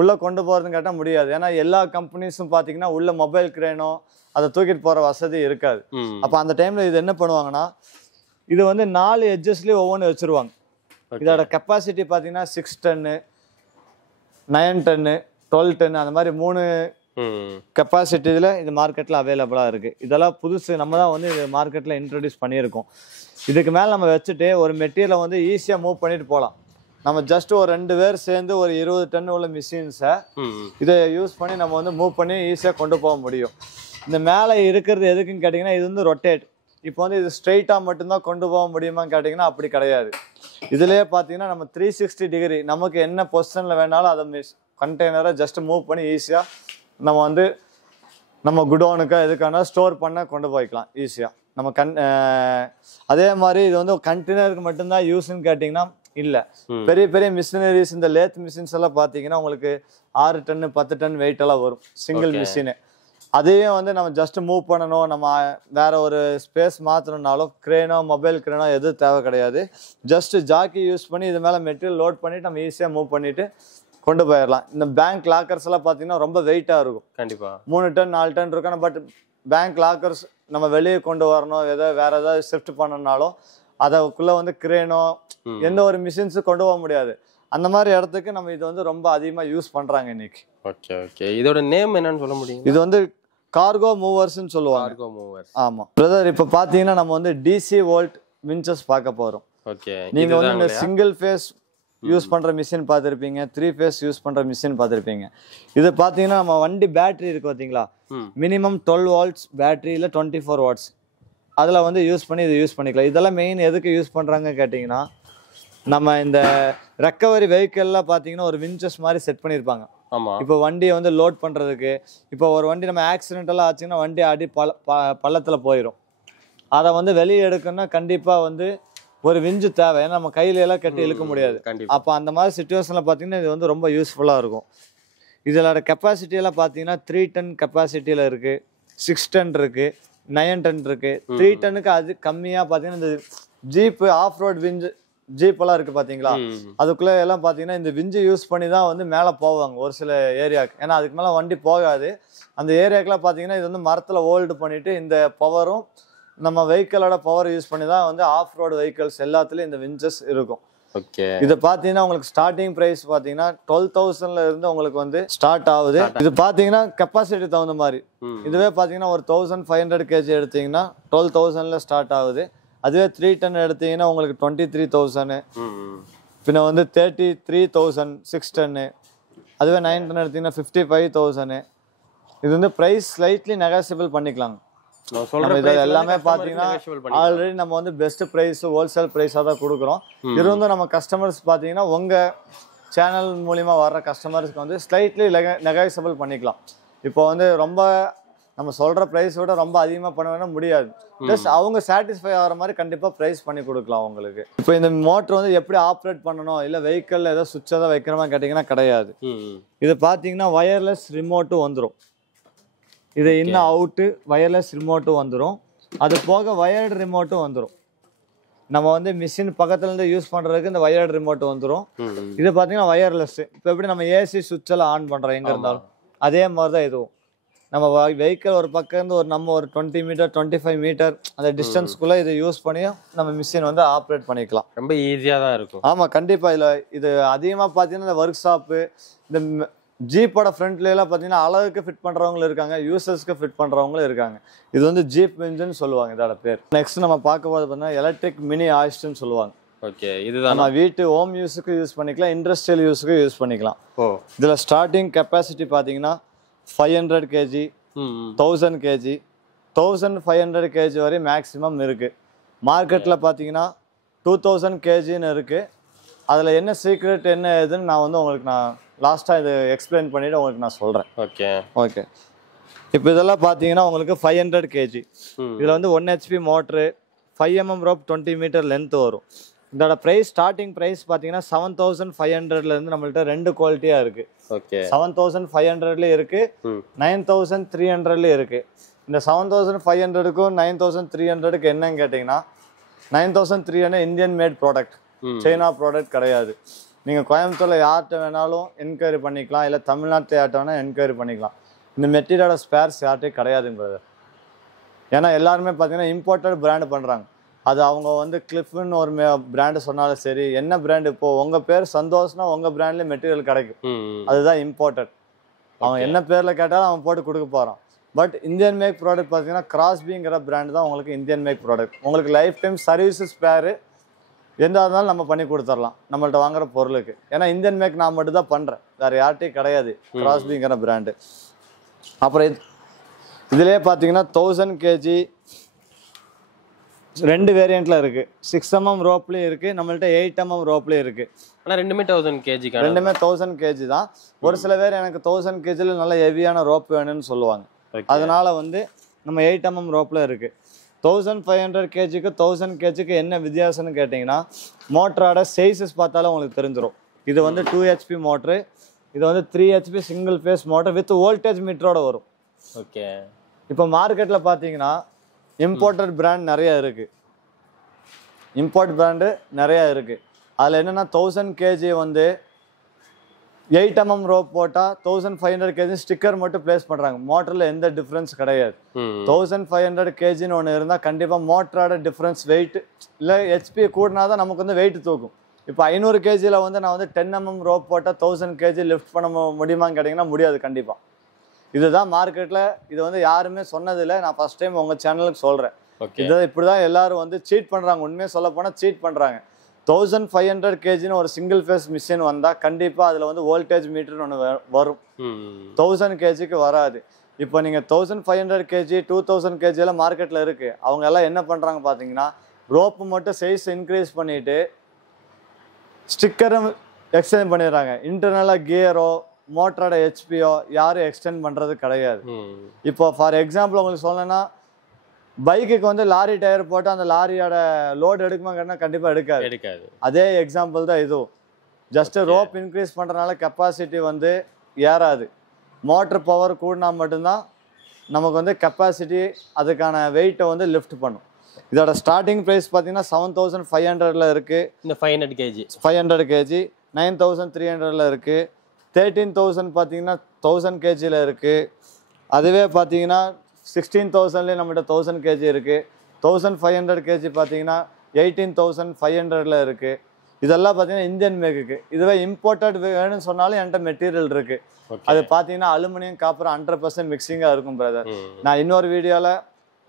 உள்ளே கொண்டு போகிறதுன்னு கேட்டால் முடியாது. ஏன்னா எல்லா கம்பெனிஸும் பார்த்தீங்கன்னா உள்ள மொபைல் கிரேனோ அதை தூக்கிட்டு போகிற வசதி இருக்காது. அப்போ அந்த டைமில் இது என்ன பண்ணுவாங்கன்னா இது வந்து 4 எட்ஜஸ்லேயும் ஒவ்வொன்று வச்சுருவாங்க. இதோட கெப்பாசிட்டி பார்த்தீங்கன்னா 6 டன்னு 9 டன்னு 12 டன்னு அந்த மாதிரி 3 கெப்பாசிட்டியில் இது மார்க்கெட்டில் அவைலபிளாக இருக்குது. இதெல்லாம் புதுசு, நம்ம தான் வந்து இது மார்க்கெட்டில் இன்ட்ரடியூஸ் பண்ணியிருக்கோம். இதுக்கு மேலே நம்ம வச்சுட்டு ஒரு மெட்டீரியலை வந்து ஈஸியாக மூவ் பண்ணிட்டு போகலாம். நம்ம ஜஸ்ட் ஒரு 2 பேர் சேர்ந்து ஒரு 20 டன் உள்ள மிஷின்ஸை இதை யூஸ் பண்ணி நம்ம வந்து மூவ் பண்ணி ஈஸியாக கொண்டு போக முடியும். இந்த மேலே இருக்கிறது எதுக்குன்னு கேட்டிங்கன்னா இது வந்து ரொட்டேட். இப்போ வந்து இது ஸ்ட்ரெயிட்டாக மட்டும்தான் கொண்டு போக முடியுமான்னு கேட்டிங்கன்னா அப்படி கிடையாது. இதுலேயே பார்த்தீங்கன்னா நம்ம 360 டிகிரி நமக்கு என்ன பொசிஷனில் வேணாலும் அதை கண்டெய்னரை ஜஸ்ட் மூவ் பண்ணி ஈஸியாக நம்ம வந்து நம்ம குடோனுக்கு எதுக்கான ஸ்டோர் பண்ண கொண்டு போய்க்கலாம் ஈஸியாக நம்ம அதே மாதிரி இது வந்து கண்டெய்னருக்கு மட்டும்தான் யூஸ்ன்னு கேட்டிங்கன்னா இல்லை, பெரிய பெரிய மிஷினரிஸ் இந்த லேத் மிஷின்ஸ் எல்லாம் பார்த்தீங்கன்னா உங்களுக்கு 6 டன் 10 டன் வெயிட் எல்லாம் வரும் சிங்கிள் மிஷினு. அதையும் வந்து நம்ம ஜஸ்ட் மூவ் பண்ணணும், நம்ம வேற ஒரு ஸ்பேஸ் மாற்றணுன்னாலும் கிரேனோ மொபைல் கிரேனோ எதுவும் தேவை கிடையாது. ஜஸ்ட் ஜாக்கி யூஸ் பண்ணி இது மேலே மெட்டீரியல் லோட் பண்ணிவிட்டு நம்ம ஈஸியாக மூவ் பண்ணிவிட்டு கொண்டு போயிடலாம். இந்த பேங்க் லாக்கர்ஸ் எல்லாம் பார்த்தீங்கன்னா ரொம்ப வெயிட்டாக இருக்கும். கண்டிப்பாக 3 டன் 4 டன் இருக்கணும். பட் பேங்க் லாக்கர்ஸ் நம்ம வெளியே கொண்டு வரணும், வேற ஏதாவது ஷிஃப்ட் பண்ணனாலும் அதுக்குள்ளே வந்து கிரேனோ எந்த ஒரு மிஷின்ஸும் கொண்டு போக முடியாது. அந்த மாதிரி இடத்துக்கு நம்ம இது வந்து ரொம்ப அதிகமாக யூஸ் பண்ணுறாங்க இன்னைக்கு. ஓகே ஓகே, இதோட நேம் என்னன்னு சொல்ல முடியும்? இது வந்து கார்கோ மூவர்ஸ்ன்னு சொல்லுவாங்க. Cargo movers. ஆமாம் பிரதர், இப்போ பார்த்தீங்கன்னா நம்ம வந்து டிசி வோல்ட் வின்ச்சஸ் பார்க்க போகிறோம். ஓகே, நீங்கள் வந்து இந்த சிங்கிள் ஃபேஸ் யூஸ் பண்ணுற மிஷின் பார்த்துருப்பீங்க, 3 ஃபேஸ் யூஸ் பண்ணுற மிஷின் பார்த்துருப்பீங்க. இது பார்த்தீங்கன்னா நம்ம வண்டி பேட்டரி இருக்குது பார்த்தீங்களா, மினிமம் 12 வாட்ஸ் பேட்டரி இல்லை 24 வாட்ஸ் அதில் வந்து யூஸ் பண்ணி இது யூஸ் பண்ணிக்கலாம். இதெல்லாம் மெயின் எதுக்கு யூஸ் பண்ணுறாங்க கேட்டிங்கன்னா, நம்ம இந்த ரெக்கவரி வெஹிக்கிளில் பார்த்தீங்கன்னா ஒரு விஞ்சஸ் மாதிரி செட் பண்ணியிருப்பாங்க. ஆமா. இப்போ வண்டியை வந்து லோட் பண்ணுறதுக்கு, இப்போ ஒரு வண்டி நம்ம ஆக்சிடென்டெல்லாம் ஆச்சுன்னா வண்டி அடி பள்ளத்தில் போயிடும். அதை வந்து வெளியே எடுக்கணும்னா கண்டிப்பாக வந்து ஒரு விஞ்சு தேவை. ஏன்னா நம்ம கையில எல்லாம் கட்டி இழுக்க முடியாது. அப்போ அந்த மாதிரி சுச்சுவேஷனில் பார்த்தீங்கன்னா இது வந்து ரொம்ப யூஸ்ஃபுல்லாக இருக்கும். இதோட கெப்பாசிட்டியெல்லாம் பார்த்தீங்கன்னா 3 டன் கெப்பாசிட்டியில் இருக்குது, 6 டன் இருக்குது, 9 டன் இருக்குது. 3 டன்னுக்கு அது கம்மியாக பார்த்தீங்கன்னா இந்த ஜீப்பு ஆஃப் ரோட் விஞ்சு ஜீப்பெல்லாம் இருக்குது பார்த்தீங்களா, அதுக்குள்ளே எல்லாம் பார்த்தீங்கன்னா இந்த விஞ்சு யூஸ் பண்ணி தான் வந்து மேலே போவாங்க ஒரு சில ஏரியாவுக்கு. ஏன்னா அதுக்கு மேலே வண்டி போகாது. அந்த ஏரியாக்கெல்லாம் பார்த்தீங்கன்னா இது வந்து மரத்தில் ஹோல்டு பண்ணிவிட்டு இந்த பவரும் நம்ம வெஹிக்கிளோட பவர் யூஸ் பண்ணி தான் வந்து ஆஃப் ரோடு வெஹிக்கிள்ஸ் எல்லாத்துலேயும் இந்த விஞ்சஸ் இருக்கும். ஓகே. இது பார்த்தீங்கன்னா உங்களுக்கு ஸ்டார்டிங் ப்ரைஸ் பார்த்தீங்கன்னா 12,000ல இருந்து உங்களுக்கு வந்து ஸ்டார்ட் ஆகுது. இது பார்த்தீங்கன்னா கெப்பாசிட்டி தகுந்த மாதிரி. இதுவே பார்த்தீங்கன்னா ஒரு 1500 kg எடுத்தீங்கன்னா 12,000ல ஸ்டார்ட் ஆகுது. அதுவே 3 டன் எடுத்தீங்கன்னா உங்களுக்கு 23,000. பின்ன வந்து 33,000 6 டன்னு. அதுவே 9 டன் எடுத்தீங்கன்னா 55,000. இது வந்து ப்ரைஸ் ஸ்லைட்லி நெகோசியபிள் பண்ணிக்கலாங்க. எல்லாமே பாத்தீங்கன்னா ஆல்ரெடி நம்ம வந்து பெஸ்ட் பிரைஸ் ஹோல்சேல் பிரைஸா தான் கொடுக்குறோம். இருந்தும் நம்ம கஸ்டமர்ஸ் பாத்தீங்கன்னா உங்க சேனல் மூலியமா வர்ற கஸ்டமர்ஸ்க்கு வந்து ஸ்லைட்லி நெகோசியபிள் பண்ணிக்கலாம். இப்போ வந்து ரொம்ப நம்ம சொல்ற பிரைஸ் விட ரொம்ப அதிகமா பண்ண முடியாது. ஜஸ்ட் அவங்க சாட்டிஸ்ஃபை ஆகிற மாதிரி கண்டிப்பா பிரைஸ் பண்ணி கொடுக்கலாம் உங்களுக்கு. இப்போ இந்த மோட்டர் வந்து எப்படி ஆப்ரேட் பண்ணணும், இல்ல வெஹிக்கிள்ல ஏதோ சுவிட்ச் தான் வைக்கிறோமா கேட்டீங்கன்னா கிடையாது. இது பாத்தீங்கன்னா வயர்லெஸ் ரிமோட்டும் வந்துடும். இது இன்னும் அவுட்டு வயர்லெஸ் ரிமோட்டும் வந்துடும். அது போக வயர்டு ரிமோட்டும் வந்துடும். நம்ம வந்து மிஷின் பக்கத்துலேருந்து யூஸ் பண்ணுறதுக்கு இந்த வயர்டு ரிமோட் வந்துடும். இது பார்த்தீங்கன்னா வயர்லெஸ். இப்போ எப்படி நம்ம ஏசி சுவிட்ச் எல்லாம் ஆன் பண்ணுறோம் எங்கே இருந்தாலும் அதே மாதிரி தான் இதுவும். நம்ம வெஹிக்கிள் ஒரு பக்கம் இருந்து நம்ம ஒரு 20 மீட்டர் 25 மீட்டர் அந்த டிஸ்டன்ஸ்குள்ளே இதை யூஸ் பண்ணி நம்ம மிஷின் வந்து ஆப்ரேட் பண்ணிக்கலாம். ரொம்ப ஈஸியாக தான் இருக்கும். ஆமாம், கண்டிப்பாக. இதில் இது அதிகமாக பார்த்தீங்கன்னா இந்த ஒர்க் ஷாப்பு இந்த ஜீப்போட ஃப்ரண்ட்ல எல்லாம் பார்த்தீங்கன்னா அளவுக்கு ஃபிட் பண்ணுறவங்களும் இருக்காங்க, யூசர்ஸ்க்கு ஃபிட் பண்ணுறவங்களும் இருக்காங்க. இது வந்து ஜீப் இன்ஜின் சொல்லுவாங்க இதோட பேர். நெக்ஸ்ட் நம்ம பார்க்க போது பார்த்தீங்கன்னா எலக்ட்ரிக் மினி ஆயிஸ்ட்னு சொல்லுவாங்க. ஓகே. இதுதான் நம்ம வீட்டு ஹோம் யூஸுக்கு யூஸ் பண்ணிக்கலாம், இண்டஸ்ட்ரியல் யூஸுக்கு யூஸ் பண்ணிக்கலாம். இதில் ஸ்டார்டிங் கெப்பாசிட்டி பார்த்தீங்கன்னா 500 kg, 1000 kg, 1500 kg வரை மேக்ஸிமம் இருக்குது. மார்க்கெட்டில் பார்த்தீங்கன்னா 2000 kgன்னு இருக்குது. அதில் என்ன சீக்ரெட் என்ன ஏதுன்னு நான் வந்து உங்களுக்கு லாஸ்ட்டாக இது எக்ஸ்பிளைன் பண்ணிவிட்டு உங்களுக்கு நான் சொல்கிறேன். Okay okay. இப்போ இதெல்லாம் பார்த்தீங்கன்னா உங்களுக்கு 500 kg. இதில் வந்து 1 HP motor, 5 mm rope, 20 metre length வரும். இதோட ப்ரைஸ் ஸ்டார்டிங் ப்ரைஸ் பார்த்தீங்கன்னா 7,500லேருந்து நம்மள்ட்ட 2 குவாலிட்டியாக இருக்குது. ஓகே. 7,500லேயும் இருக்குது, 9,300லேயும் இருக்குது. இந்த 7,500க்கும் 9,300க்கு என்னன்னு கேட்டிங்கன்னா 9,300 Indian mat product, China product கிடையாது. நீங்கள் கோயம்புத்தூரில் யார்கிட்ட வேணாலும் என்கொயரி பண்ணிக்கலாம், இல்லை தமிழ்நாட்டில் யார்கிட்ட வேணால் என்கொயரி பண்ணிக்கலாம். இந்த மெட்டீரியலோட ஸ்பேர்ஸ் யார்கிட்டையும் கிடையாதுங்க பிரதர். ஏன்னா எல்லாருமே பார்த்தீங்கன்னா இம்போர்ட்டட் பிராண்டு பண்ணுறாங்க. அது அவங்க வந்து கிளிஃப்னு ஒரு பிராண்டு சொன்னாலும் சரி, என்ன பிராண்டு இப்போது உங்கள் பேர் சந்தோஷம்னா உங்கள் பிராண்ட்லேயே மெட்டீரியல் கிடைக்கும். அதுதான் இம்போர்ட்டட். அவன் என்ன பேரில் கேட்டாலும் அவன் போட்டு கொடுக்க போகிறான். பட் இந்தியன் மேக் ப்ராடக்ட் பார்த்தீங்கன்னா கிராஸ்பிங்கிற பிராண்டு தான் உங்களுக்கு இந்தியன் மேக் ப்ராடக்ட். உங்களுக்கு லைஃப் டைம் சர்வீஸு ஸ்பேரு எந்த இருந்தாலும் நம்ம பண்ணி கொடுத்துடலாம் நம்மள்ட்ட வாங்குற பொருளுக்கு. ஏன்னா இந்தியன் மேக் நான் மட்டும் தான் பண்ணுறேன், வேறு யார்ட்டையும் கிடையாது கிராஸ்பிங்கிற பிராண்டு. அப்புறம் இதுலேயே பார்த்தீங்கன்னா 1000 kg 2 வேரியண்ட்டில் இருக்குது. 6 mm ரோப்லேயும் இருக்குது, நம்மள்ட்ட 8 mm ரோப்லேயும் இருக்குது. ஆனால் ரெண்டுமே 1000 kg. ரெண்டுமே 1000 kg தான். ஒரு சில பேர் எனக்கு 1000 kgல நல்ல ஹெவியான ரோப் வேணும்னு சொல்லுவாங்க. அதனால வந்து நம்ம 8 mm ரோப்பில் இருக்குது. 1500 kgக்கு 1000 kgக்கு என்ன வித்தியாசம்னு கேட்டிங்கன்னா மோட்டரோட சைஸஸ் பார்த்தாலும் உங்களுக்கு தெரிஞ்சிடும். இது வந்து 2 HP மோட்ரு, இது வந்து 3 HP single phase motor with voltage மீட்டரோட வரும். ஓகே. இப்போ மார்க்கெட்டில் பார்த்தீங்கன்னா இம்போர்ட்டட் பிராண்ட் நிறையா இருக்குது, இம்போர்ட் பிராண்டு நிறையா இருக்குது. அதில் என்னென்னா 1000 kg வந்து 8 mm ரோப் போட்டால் 1500 kg ஸ்டிக்கர் மட்டும் பிளேஸ் பண்ணுறாங்க. மோட்டரில் எந்த டிஃப்ரென்ஸ் கிடையாது. 1500 kgன்னு ஒன்று இருந்தால் கண்டிப்பாக மோட்டரோட டிஃப்ரென்ஸ் வெயிட் இல்லை ஹெச்பி கூடினா தான் நமக்கு வந்து வெயிட் தூக்கும். இப்போ 500 kgல வந்து நான் வந்து 10 mm ரோப் போட்டால் 1000 kg லிஃப்ட் பண்ண முடியுமான்னு கேட்டிங்கன்னா முடியாது கண்டிப்பாக. இதுதான் மார்க்கெட்டில். இது வந்து யாருமே சொன்னதில்லை, நான் ஃபஸ்ட் டைம் உங்கள் சேனலுக்கு சொல்கிறேன். இதை இப்படி தான் எல்லாரும் வந்து சீட் பண்ணுறாங்க. உண்மையை சொல்ல போனால் சீட் பண்ணுறாங்க. 1500 kgன்னு ஒரு சிங்கிள் ஃபேஸ் மிஷின் வந்தால் கண்டிப்பாக அதில் வந்து வோல்டேஜ் மீட்டர்னு ஒன்று வரும். 1000 kgக்கு வராது. இப்போ நீங்கள் 1500 kg 2000 kg எல்லாம் மார்க்கெட்டில் இருக்குது. அவங்க எல்லாம் என்ன பண்ணுறாங்க பார்த்தீங்கன்னா ரோப்பு மட்டும் சைஸ் இன்க்ரீஸ் பண்ணிவிட்டு ஸ்டிக்கரும் எக்ஸ்டெண்ட் பண்ணிடுறாங்க. இன்டர்னலாக கியரோ மோட்டரோட ஹெச்பியோ யாரும் எக்ஸ்டெண்ட் பண்ணுறது கிடையாது. இப்போ ஃபார் எக்ஸாம்பிள் உங்களுக்கு சொல்லணும்னா பைக்குக்கு வந்து லாரி டயர் போட்டு அந்த லாரியோட லோடு எடுக்குமா கேட்டால் கண்டிப்பாக எடுக்காது. அதே எக்ஸாம்பிள் தான் இதுவும். ஜஸ்ட் ரோப் இன்க்ரீஸ் பண்ணுறதுனால கெப்பாசிட்டி வந்து ஏறாது. மோட்டர் பவர் கூடினா மட்டும்தான் நமக்கு வந்து கெப்பாசிட்டி அதுக்கான வெயிட்டை வந்து லிஃப்ட் பண்ணும். இதோட ஸ்டார்டிங் ப்ரைஸ் பார்த்தீங்கன்னா 7500 இருக்குது. இந்த 500 kg 9300 இருக்குது. 13000 பார்த்தீங்கன்னா 1000 kg இருக்குது. அதுவே பார்த்தீங்கன்னா 16000 நம்மகிட்ட 1000 kg இருக்குது. 1500 kg பார்த்தீங்கன்னா 18500 இருக்குது. இதெல்லாம் பார்த்தீங்கன்னா இந்தியன் மேக்குக்கு. இதுவே இம்போர்ட்டட் வேணும்னு சொன்னாலும் என்கிட்ட மெட்டீரியல் இருக்குது. அது பார்த்தீங்கன்னா அலுமினியம் காப்பர் 100% மிக்சிங்காக இருக்கும் பிரதர். நான் இன்னொரு வீடியோவில்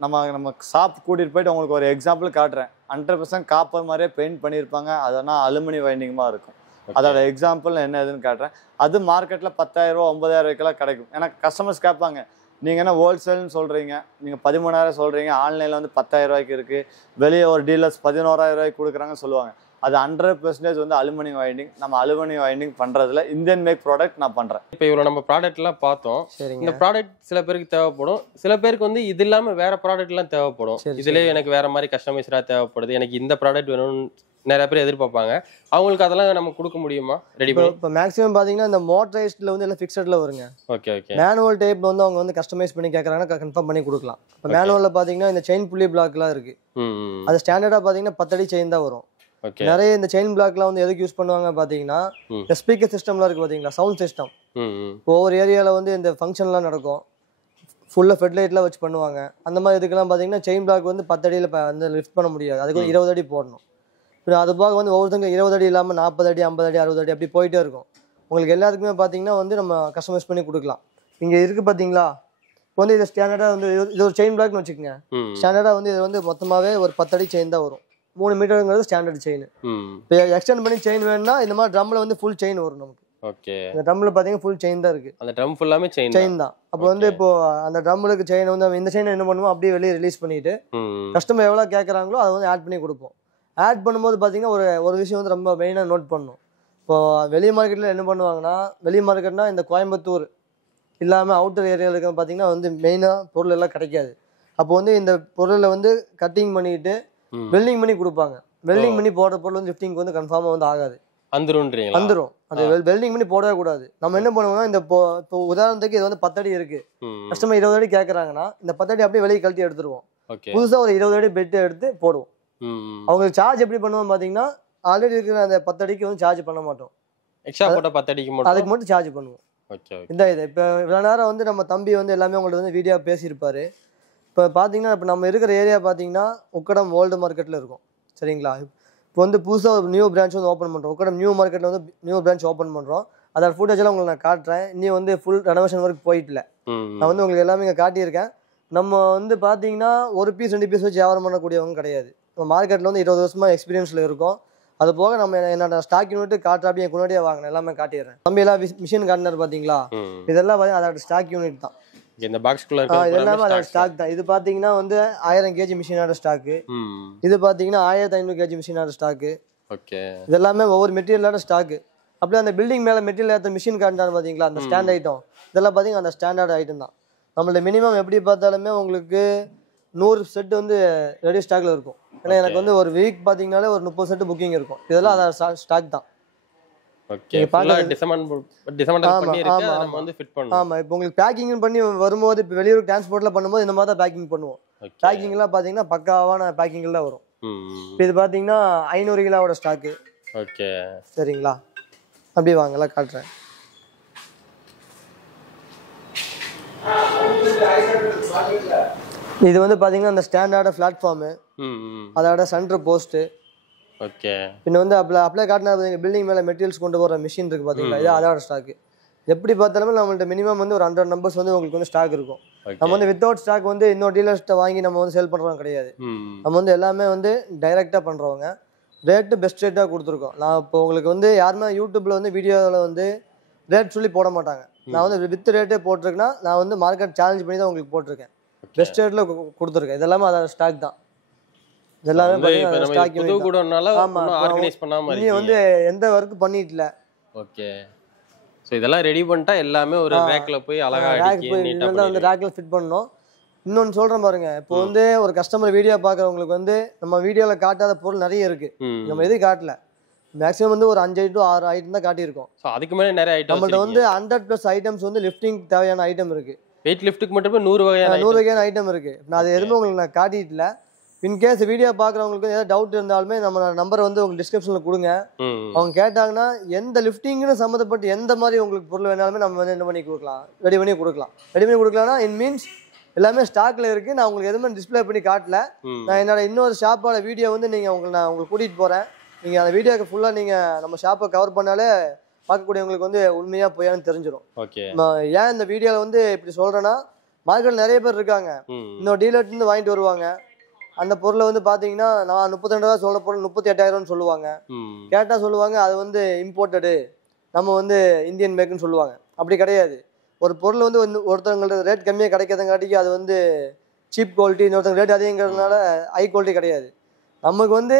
நம்ம ஷாப் கூட்டிகிட்டு போயிட்டு உங்களுக்கு ஒரு எக்ஸாம்பிள் காட்டுறேன். 100% காப்பர் மாதிரியே பெயிண்ட் பண்ணியிருப்பாங்க. அதனால் அலுமினியம் வைண்டிங்கமாக இருக்கும். அதோட எக்ஸாம்பிள் என்ன எதுன்னு காட்டுறேன். அது மார்க்கெட்டில் 10000 ரூபா 9000 கிடைக்கும். ஏன்னா கஸ்டமர்ஸ் கேட்பாங்க நீங்கள் என்ன ஹோல்சேல்னு சொல்கிறீங்க, நீங்கள் 13000 சொல்கிறீங்க, ஆன்லைனில் வந்து 10000 இருக்குது, வெளியே ஒரு டீலர்ஸ் 11000 கொடுக்குறாங்கன்னு சொல்லுவாங்க. அது 100% வந்து அலுமினியம் வைண்டிங். நம்ம அலுமினியம் வைண்டிங் பண்ணுறதுல இந்தியன் மேக் ப்ராடக்ட் நான் பண்ணுறேன். இப்போ இவ்வளோ நம்ம ப்ராடக்ட்லாம் பார்த்தோம். இந்த ப்ராடக்ட் சில பேருக்கு தேவைப்படும், சில பேருக்கு வந்து இது இல்லாமல் வேற ப்ராடக்ட்லாம் தேவைப்படும். இதுலேயே எனக்கு வேற மாதிரி கஸ்டமைஸ்டாக தேவைப்படுது, எனக்கு இந்த ப்ராடக்ட் வேணும்னு நிறைய பேர் எதிர்பார்ப்பாங்க. அவங்களுக்கு அதெல்லாம் நம்ம கொடுக்க முடியுமா? ரெடி பண்ணி இப்போ மேக்ஸிமம் பார்த்தீங்கன்னா இந்த மோட்டரைஸ்டில் வந்து எல்லாம் ஃபிக்ஸடில் வருங்க. ஓகே. மேனுவல் டைப் வந்து அவங்க வந்து கஸ்டமைஸ் பண்ணி கேட்குறாங்கன்னா கன்ஃபார்ம் பண்ணி கொடுக்கலாம். இப்போ மேனுவலில் பார்த்தீங்கன்னா இந்த செயின் புள்ளி பிளாக்லாம் இருக்குது. அது ஸ்டாண்டர்டாக பார்த்தீங்கன்னா 10 அடி செயின் தான் வரும். நிறைய இந்த செயின் பிளாக்லாம் வந்து எதுக்கு யூஸ் பண்ணுவாங்க பார்த்தீங்கன்னா இந்த ஸ்பீக்கர் சிஸ்டம்லாம் இருக்குது பார்த்தீங்களா, சவுண்ட் சிஸ்டம். ஒவ்வொரு ஏரியாவில் வந்து இந்த ஃபங்க்ஷன்லாம் நடக்கும், ஃபுல்லாக ஃபெட்லைட்லாம் வச்சு பண்ணுவாங்க. அந்த மாதிரி இதுக்கெல்லாம் பார்த்தீங்கன்னா செயின் பிளாக் வந்து 10 அடியில் வந்து லிஃப்ட் பண்ண முடியாது. அதுக்கு 20 அடி போடணும். இப்போ அது போக வந்து ஒவ்வொருத்தங்க 20 அடி இல்லாமல் 40 அடி 50 அடி 60 அடி அப்படி போயிட்டே இருக்கும். உங்களுக்கு எல்லாத்துக்குமே பார்த்தீங்கன்னா வந்து நம்ம கஸ்டமைஸ் பண்ணி கொடுக்கலாம். இங்கே இருக்குது பார்த்தீங்களா, இப்போ வந்து இது ஸ்டாண்டர்டாக வந்து இது ஒரு செயின் பிளாக்னு வச்சுக்கோங்க. ஸ்டாண்டர்டாக வந்து இது வந்து மொத்தமாகவே ஒரு 10 அடி செயின் தான் வரும். 3 மீட்டருங்கிறது ஸ்டாண்டர்ட் செயின். இப்போ எக்ஸ்டெண்ட் பண்ணி செயின் வேணும்னா இந்த மாதிரி ட்ரம்மில் வந்து ஃபுல் செயின் வரும் நமக்கு. ஓகே. இந்த ட்ரம்மில் பார்த்தீங்கன்னா ஃபுல் செயின் தான் இருக்குது. அந்த ட்ரம் ஃபுல்லாமே செயின் தான். அப்போ வந்து இப்போ அந்த ட்ரம்முக்கு செயின் வந்து இந்த செயின் என்ன பண்ணுவோம், அப்படியே வெளியே ரிலீஸ் பண்ணிட்டு கஸ்டமர் எவ்வளோ கேட்குறாங்களோ அதை வந்து ஆட் பண்ணி கொடுப்போம். ஆட் பண்ணும்போது பார்த்தீங்கன்னா ஒரு விஷயம் வந்து ரொம்ப மெயினாக நோட் பண்ணணும். இப்போ வெளி மார்க்கெட்டில் என்ன பண்ணுவாங்கன்னா, வெளி மார்க்கெட்னா இந்த கோயம்புத்தூர் இல்லாமல் அவுட்டர் ஏரியாவில் இருக்க பார்த்தீங்கன்னா வந்து மெயினாக பொருள் எல்லாம் கிடைக்காது. அப்போ வந்து இந்த பொருளை வந்து கட்டிங் பண்ணிட்டு வெல்டிங் பண்ணி கொடுப்பாங்க. வெல்டிங் பண்ணி போடுற பொருள் வந்து லிஃப்டிங் வந்து கன்ஃபார்மாக வந்து ஆகாது, வந்துடும். அது வெல்டிங் பண்ணி போடவே கூடாது. நம்ம என்ன பண்ணுவோம்னா, இந்த இப்போ உதாரணத்துக்கு இது வந்து 10 அடி இருக்கு, கஸ்டமர் 20 அடி கேட்குறாங்கன்னா இந்த 10 அடி அப்படியே வெளியே கழட்டி எடுத்துருவோம். புதுசாக ஒரு 20 அடி பெட் எடுத்து போடுவோம். அவங்களுக்கு சார்ஜ் எப்படி பண்ணுவோம் பார்த்தீங்கன்னா, ஆல்ரெடி இருக்கிற அந்த 10 அடிக்கு வந்து சார்ஜ் பண்ண மாட்டோம். எக்ஸ்ட்ரா போட்ட 10 அடிக்கு மட்டும் அதுக்கு மட்டும் சார்ஜ் பண்ணுவோம். இந்த இது இப்போ இவ்வளோ நேரம் வந்து நம்ம தம்பி வந்து எல்லாமே உங்கள்ட்ட வந்து வீடியோ பேசியிருப்பாரு. இப்போ பார்த்தீங்கன்னா இப்போ நம்ம இருக்கிற ஏரியா பார்த்தீங்கன்னா உக்கடம் ஓல்டு மார்க்கெட்டில் இருக்கும். சரிங்களா? இப்போ வந்து புதுசாக ஒரு நியூ பிரான்ச் வந்து ஓப்பன் பண்ணுறோம். உக்கடம் நியூ மார்க்கெட்டில் வந்து நியூ பிரான்ச் ஓப்பன் பண்ணுறோம். அதோட ஃபுட்டேஜெல்லாம் உங்களுக்கு நான் காட்டுறேன். இன்னும் வந்து ஃபுல் ரெனோவேஷன் ஒர்க் போயிட்டுல நான் வந்து உங்களுக்கு எல்லாமே இங்கே காட்டியிருக்கேன். நம்ம வந்து பார்த்தீங்கன்னா ஒரு பீஸ் 2 பீஸ் வச்சு வியாபாரம் பண்ணக்கூடியவங்க கிடையாது. நம்ம மார்க்கெட்டில் வந்து 20 வருஷமா எக்ஸ்பீரியன்ஸில் இருக்கும். அது போக நம்ம என்னோட ஸ்டாக் யூனிட் காட்டுறாப்பி என் முன்னாடியே வாங்கினேன், எல்லாமே காட்டிடுறேன். தம்பி எல்லாம் மிஷின் காட்டினார் பார்த்தீங்களா, இதெல்லாம் பார்த்தீங்கன்னா அதோட ஸ்டாக் யூனிட் தான். இந்த பாக்ஸ்க்குள்ள எல்லாமே அதோட ஸ்டாக் தான். இது பார்த்தீங்கன்னா வந்து 1000 kg மிஷினோட ஸ்டாக்கு. இது பார்த்தீங்கன்னா 1500 kg மிஷினோட ஸ்டாக்கு. ஓகே. இதெல்லாமே ஒவ்வொரு மெட்டீரியலோட ஸ்டாக்கு. அப்படியே அந்த பில்டிங் மேலே மெட்டீரியல் ஏற்ற மிஷின் காட்டினார் பார்த்தீங்களா, அந்த ஸ்டாண்ட் ஐட்டம் இதெல்லாம் பார்த்தீங்கன்னா அந்த ஸ்டாண்டர்ட் ஐட்டம் தான். நம்மள்ட்ட மினிமம் எப்படி பார்த்தாலுமே உங்களுக்கு 100 செட் வந்து ரெடி ஸ்டாக்ல இருக்கும். ஏன்னா எனக்கு வந்து ஒரு வீக் பார்த்தீங்கன்னாலே ஒரு 30 செட் புக்கிங் இருக்கும். இதெல்லாம் அதோட ஸ்டாக் தான். ஓகே. ஃபுல்லா டிசமெண்ட் பண்ணி இருக்கு, நம்ம வந்து ஃபிட் பண்ணுவோம். ஆமா. இப்போ உங்களுக்கு பேக்கிங் பண்ணி வரும்போது இப்போ வெளியூர் டிரான்ஸ்போர்ட்ல பண்ணும்போது இந்த மாதிரி தான் பேக்கிங் பண்ணுவோம். பேக்கிங் எல்லாம் பாத்தீங்கன்னா பக்காவான பேக்கிங்ல தான் வரும். இப்போ இது பாத்தீங்கன்னா 500 கிலோவோட ஸ்டாக். ஓகே. சரிங்களா? அப்படியே வாங்க எல்லாம் காட்டுறேன். இது வந்து பாத்தீங்கன்னா அந்த ஸ்டாண்டர்ட் பிளாட்ஃபார்ம், அதோட சென்டர் போஸ்ட். ஓகே. பின்ன வந்து அப்ளை காட்டினா பில்டிங் மேல மெட்டீரியல்ஸ் கொண்டு போற மிஷின் இருக்கு பாத்தீங்களா, இது அதோட ஸ்டாக். எப்படி பார்த்தாலுமே நம்மள்ட்ட மினிமம் வந்து ஒரு 100 நம்பர்ஸ் வந்து உங்களுக்கு வந்து ஸ்டாக் இருக்கும். நம்ம வந்து வித்தவுட் ஸ்டாக் வந்து இன்னொரு டீலர்ஸ்ட்ட வாங்கி நம்ம வந்து சேல் பண்றோம் கிடையாது. நம்ம வந்து எல்லாமே வந்து டைரக்டா பண்றவங்க. ரேட்டு பெஸ்ட் ரேட்டாக கொடுத்துருக்கோம். நான் இப்போ உங்களுக்கு வந்து யாருமே யூடியூப்ல வந்து வீடியோவில் வந்து ரேட் சொல்லி போட மாட்டாங்க. நான் வந்து வித் ரேட்டே போட்டிருக்கேன்னா நான் வந்து மார்க்கெட் சேலஞ்ச் பண்ணி தான் உங்களுக்கு போட்டிருக்கேன். பெஸ்ட் ரேட்ல கொடுத்துருக்கேன். இதெல்லாமே அதான் ஸ்டாக் தான். இதெல்லாமே பார்த்தீங்கன்னா ஸ்டாக் நீ வந்து எந்த ஒர்க் பண்ணிட்டு இல்ல. ஓகே. சோ இதெல்லாம் ரெடி பண்ணிட்டா எல்லாமே ஒரு ரேக்ல போய் அழகா அடுக்கி நீட்டா வந்து ரேக்ல ஃபிட் பண்ணனும். இன்னொன்னு சொல்றேன் பாருங்க, இப்போ வந்து ஒரு கஸ்டமர் வீடியோ பாக்குறவங்களுக்கு வந்து நம்ம வீடியோல காட்டாத பொருள் நிறைய இருக்கு. நம்ம எதுவும் காட்டல. மேக்ஸிமம் வந்து ஒரு 5 to 6 ஐட்டம் தான் காட்டியிருக்கோம். சோ அதுக்கு மேல நிறைய ஐட்டம் நம்மள்ட்ட வந்து 100+ ஐட்டம்ஸ் வந்து லிஃப்டிங் தேவையான ஐட்டம் இருக்கு. வெயிட் லிஃப்ட்டுக்கு மட்டுமே 100 வகையான ஐட்டம் இருக்கு. நான் அது எதுவுமே உங்களுக்கு நான் காட்டிட்டல. இன்கேஸ் வீடியோ பாக்குறவங்களுக்கு ஏதாவது டவுட் இருந்தாலுமே நம்ம நம்பர் வந்து உங்களுக்கு டிஸ்கிரிப்ஷன்ல கொடுங்க. அவங்க கேட்டாங்கன்னா எந்த லிஃப்டிங்னு சம்மந்தப்பட்டு எந்த மாதிரி உங்களுக்கு பொருள் வேணாலுமே நம்ம வந்து என்ன பண்ணி கொடுக்கலாம், ரெடி பண்ணி கொடுக்கலாம்னா இன் மீன்ஸ் எல்லாமே ஸ்டாக்ல இருக்கு. நான் உங்களுக்கு எதுவுமே டிஸ்பிளே பண்ணி காட்டல. நான் என்னோட இன்னொரு ஷாப்போட வீடியோ வந்து நான் உங்களுக்கு கூட்டிட்டு போறேன். நீங்க அந்த வீடியோக்கு ஃபுல்லா நீங்க நம்ம ஷாப்பை கவர் பண்ணாலே பார்க்கக்கூடியவங்களுக்கு வந்து உண்மையா பொய்யான்னு தெரிஞ்சிடும். ஏன் இந்த வீடியோல வந்து இப்படி சொல்றேன்னா, மார்க்கெட்ல நிறைய பேர் இருக்காங்க. இன்னொரு டீலர்ல இருந்து வாங்கிட்டு வருவாங்க. அந்த பொருளை வந்து பாத்தீங்கன்னா நான் 32 ரூபா சொல்ற பொருள் 38,000 சொல்லுவாங்க. கேட்டா சொல்லுவாங்க அது வந்து இம்போர்ட்டடு, நம்ம வந்து இந்தியன் மேக்குன்னு சொல்லுவாங்க. அப்படி கிடையாது. ஒரு பொருள் வந்து ஒருத்தவங்களுக்கு ரேட் கம்மியாக கிடைக்கிறதுங்காட்டிக்கு அது வந்து சீப் குவாலிட்டி, இன்னொருத்தவங்க ரேட் அதிகங்கிறதுனால ஹை குவாலிட்டி கிடையாது. நமக்கு வந்து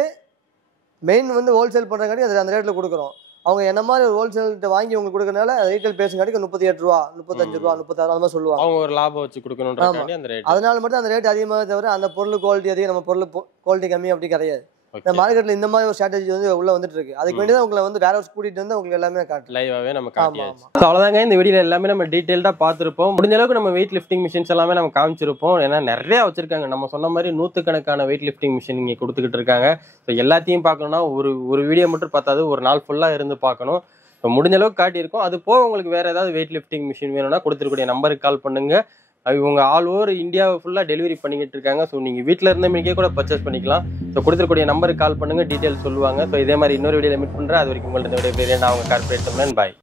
மெயின் வந்து ஹோல்சேல் பண்ணுறங்காட்டி அது அந்த ரேட்டில் கொடுக்குறோம். அவங்க என்ன மாதிரி ஒரு ஹோல்சேல்கிட்ட வாங்கி உங்களுக்கு கொடுக்கறனால ரீட்டைல் பேசுங்காட்டிக்கு 38 ரூபா, 35 ரூபா, 36 அந்த மாதிரி சொல்லுவாங்க. அவங்க ஒரு லாபம் வச்சு கொடுக்கணும்ன்றதுக்காண்டி அந்த ரேட். அதனால மட்டும் அந்த ரேட் அதிகமாக தவிர அந்த பொருள் குவாலிட்டி அதிகம், நம்ம பொருள் குவாலிட்டி கம்மி அப்படி கிடையாது. இந்த மார்க்கெட்ல இந்த மாதிரி ஒரு ஸ்ட்ராட்டஜி வந்து உள்ள வந்துட்டு இருக்கு. அதுக்கு வேண்டி தான் உங்களை வந்து வேற ஹவுஸ் கூட்டிட்டு வந்து உங்களுக்கு எல்லாமே காட்டு லைவாவே நம்ம காட்டியாச்சு. அவ்வளவுதாங்க, இந்த வீடியோல எல்லாமே நம்ம டீடைல்டா பார்த்திருப்போம். முடிஞ்ச அளவுக்கு நம்ம வெயிட் லிஃப்டிங் மிஷின்ஸ் எல்லாமே நம்ம காமிச்சிருப்போம். ஏன்னா நிறைய வச்சிருக்காங்க. நம்ம சொன்ன மாதிரி 100கணக்கான வெயிட் லிஃப்டிங் மிஷின் இங்க கொடுத்துக்கிட்டு இருக்காங்க. எல்லாத்தையும் பார்க்கணும்னா ஒரு வீடியோ மட்டும் பார்த்தாது, ஒரு நாள் ஃபுல்லா இருந்து பார்க்கணும். இப்போ முடிஞ்ச அளவுக்கு காட்டியிருக்கோம். அது போக உங்களுக்கு வேற ஏதாவது வெயிட் லிஃப்டிங் மிஷின் வேணும்னா கொடுத்துருக்கூடிய நம்பருக்கு கால் பண்ணுங்க. இவங்க ஆல் ஓவர் இந்தியா ஃபுல்லாக டெலிவரி பண்ணிக்கிட்டு இருக்காங்க. ஸோ நீங்கள் வீட்டில் இருந்த மீக்கே கூட பர்ச்சேஸ் பண்ணிக்கலாம். ஸோ கொடுத்துருக்கூடிய நம்பருக்கு கால் பண்ணுங்க, டீட்டெயில் சொல்லுவாங்க. ஸோ இதே மாதிரி இன்னொரு வீடியோவில் மீட் பண்ணுறேன். அது வரைக்கும் உங்கள்ட்ட பேர் நான் அவங்க கார்பரேட் பாய்.